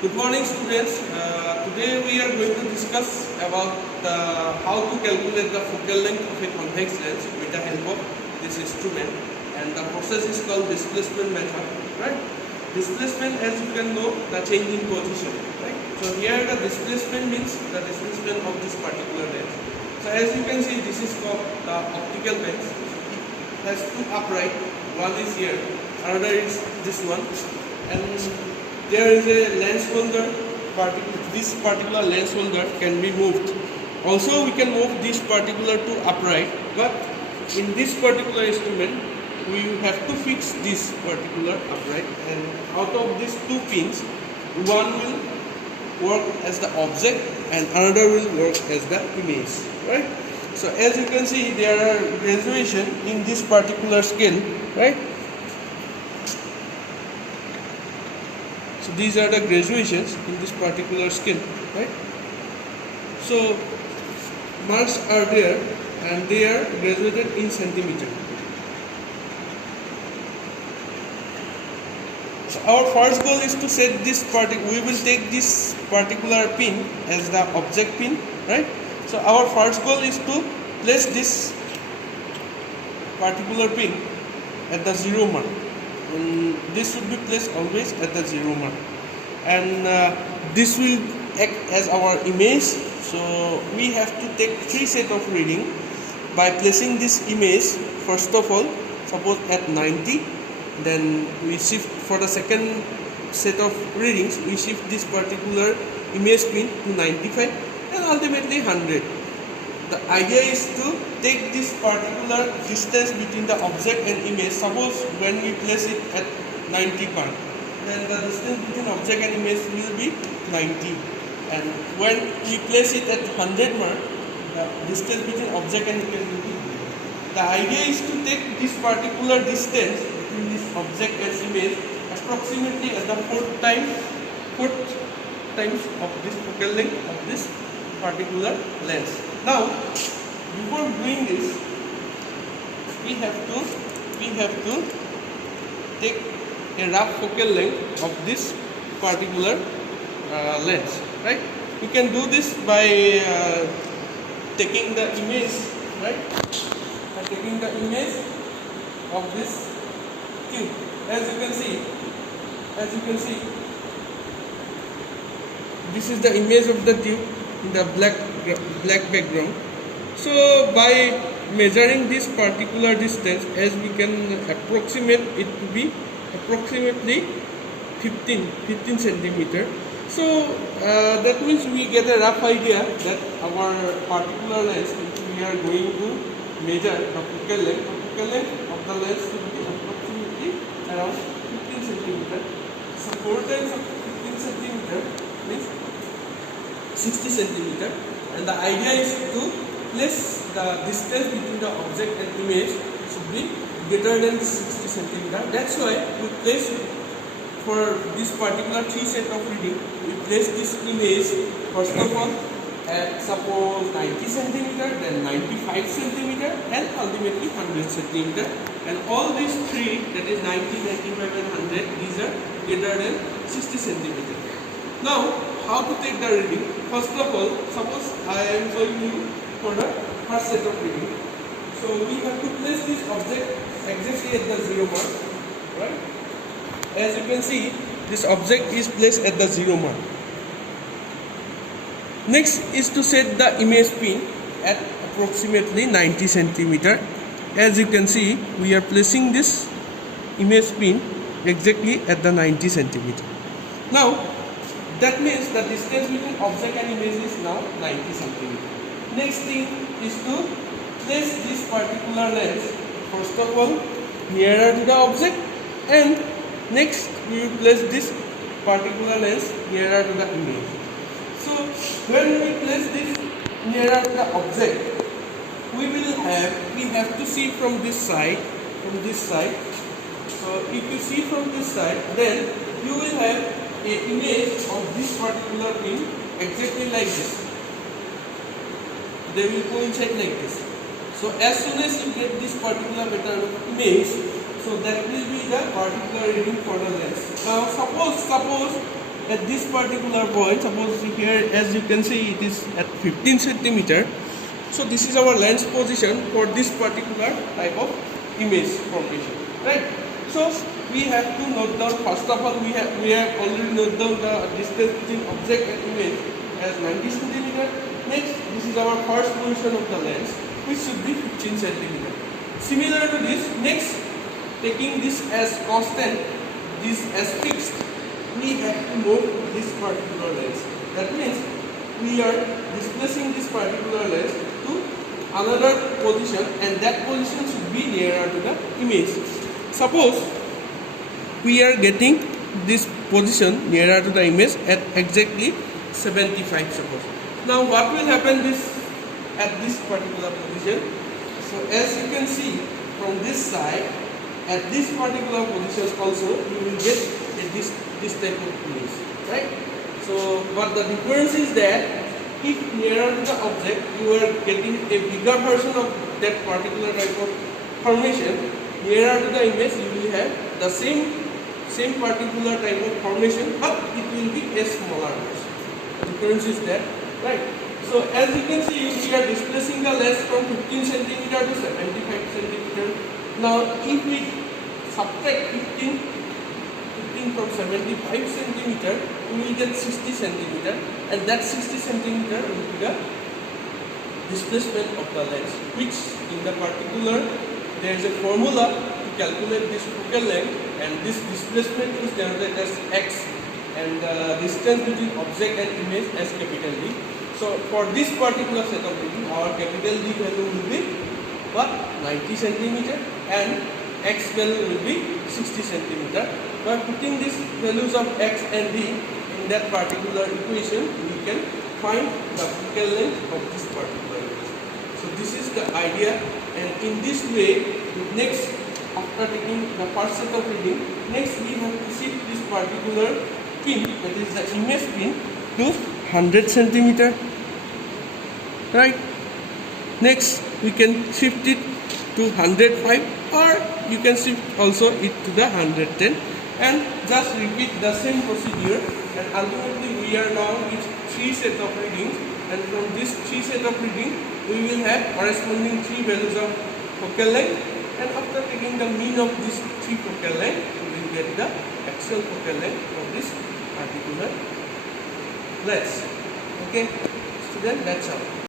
Good morning, students. Today we are going to discuss about how to calculate the focal length of a convex lens with the help of this instrument, and the process is called displacement method. Right? Displacement, as you can know, the change in position. Right? So here the displacement means the displacement of this particular lens. So as you can see, this is called the optical lens. It has two upright. One is here, another is this one, and there is a lens holder. This particular lens holder can be moved. Also, we can move this particular to upright, but in this particular instrument, we have to fix this particular upright. And out of these two pins, one will work as the object, and another will work as the image. Right? So, as you can see, there are graduation in this particular scale. Right? So these are the graduations in this particular scale, right? So marks are there, and they are graduated in centimeter. So our first goal is to set this we will take this particular pin as the object pin, right? So our first goal is to place this particular pin at the 0 mark. And this should be placed always at the 0 mark, and this will act as our image. So we have to take 3 sets of reading by placing this image. First of all, suppose at 90, then we shift for the second set of readings, we shift this particular image pin to 95 and ultimately 100. The idea is to take this particular distance between the object and image. Suppose when we place it at 90 mark, then the distance between object and image will be 90. And when we place it at 100 mark, the distance between object and image will be 0. The idea is to take this particular distance between this object and image approximately at the fourth times of this focal length of this particular lens. Now, before doing this, we have to take a rough focal length of this particular lens. Right? We can do this by taking the image, right? By taking the image of this tube. As you can see, this is the image of the tube in the black background. So by measuring this particular distance, as we can approximate it to be approximately 15 centimeter. So that means we get a rough idea that our particular lens which we are going to measure, the focal length of the lens will be approximately around 15 centimeter. So 4 times of 15 centimeter means 60 centimeter, and the idea is to place the distance between the object and image should be greater than 60 centimeter. That's why we place for this particular 3 set of reading, we place this image first of all at suppose 90 centimeter, then 95 centimeter, and ultimately 100 centimeter. And all these 3, that is 90, 95 and 100, these are greater than 60 centimeter. Now, how to take the reading? First of all, suppose I am showing you for the first set of reading. So we have to place this object exactly at the 0 mark, right? As you can see, this object is placed at the 0 mark. Next is to set the image pin at approximately 90 centimeter. As you can see, we are placing this image pin exactly at the 90 centimeter. Now, that means the distance between object and image is now 90 centimeter. Next thing is to place this particular lens, first of all, nearer to the object, and next we will place this particular lens nearer to the image. So when we place this nearer to the object, we have to see from this side. So if you see from this side, then you will have an image of this particular pin exactly like this. They will coincide like this. So as soon as you get this particular image, so that will be the particular reading for the lens. Now suppose at this particular point, suppose here as you can see it is at 15 centimeter. So this is our lens position for this particular type of image formation, right? So we have to note down, first of all we have already noted down the distance between object and image as 90 centimeter. Next, this is our first position of the lens, which should be 15 centimeter. Similar to this, next, taking this as constant, this as fixed, we have to move this particular lens. That means we are displacing this particular lens to another position, and that position should be nearer to the image. Suppose we are getting this position nearer to the image at exactly 75, suppose. Now what will happen at this particular position? So as you can see from this side, at this particular position also you will get this type of image, right? So but the difference is that if nearer to the object you are getting a bigger version of that particular type of formation, nearer to the image you will have the same particular type of formation, but it will be a smaller version. The difference is that, right? So as you can see, we are displacing the lens from 15 centimeter to 75 centimeter. Now if we subtract 15 from 75 centimeter, we will get 60 centimeter, and that 60 centimeter will be the displacement of the lens, which in the particular there is a formula to calculate this focal length, and this displacement is denoted as x, and the distance between object and image as capital D. So for this particular set of reading, our capital D value will be what? 90 centimeter, and x value will be 60 centimeter. By putting these values of x and d in that particular equation, we can find the focal length of this particular equation. So this is the idea, and in this way, next, after taking the first set of reading, next we have to shift this particular pin, that is the image pin, to 100 centimeter, right? Next, we can shift it to 105, or you can shift also it to the 110, and just repeat the same procedure, and ultimately we are now with 3 set of readings, and from this 3 set of reading we will have corresponding 3 values of focal length, and after taking the mean of these 3 focal length we will get the actual focal length of this particular lens. Okay, student, that's all.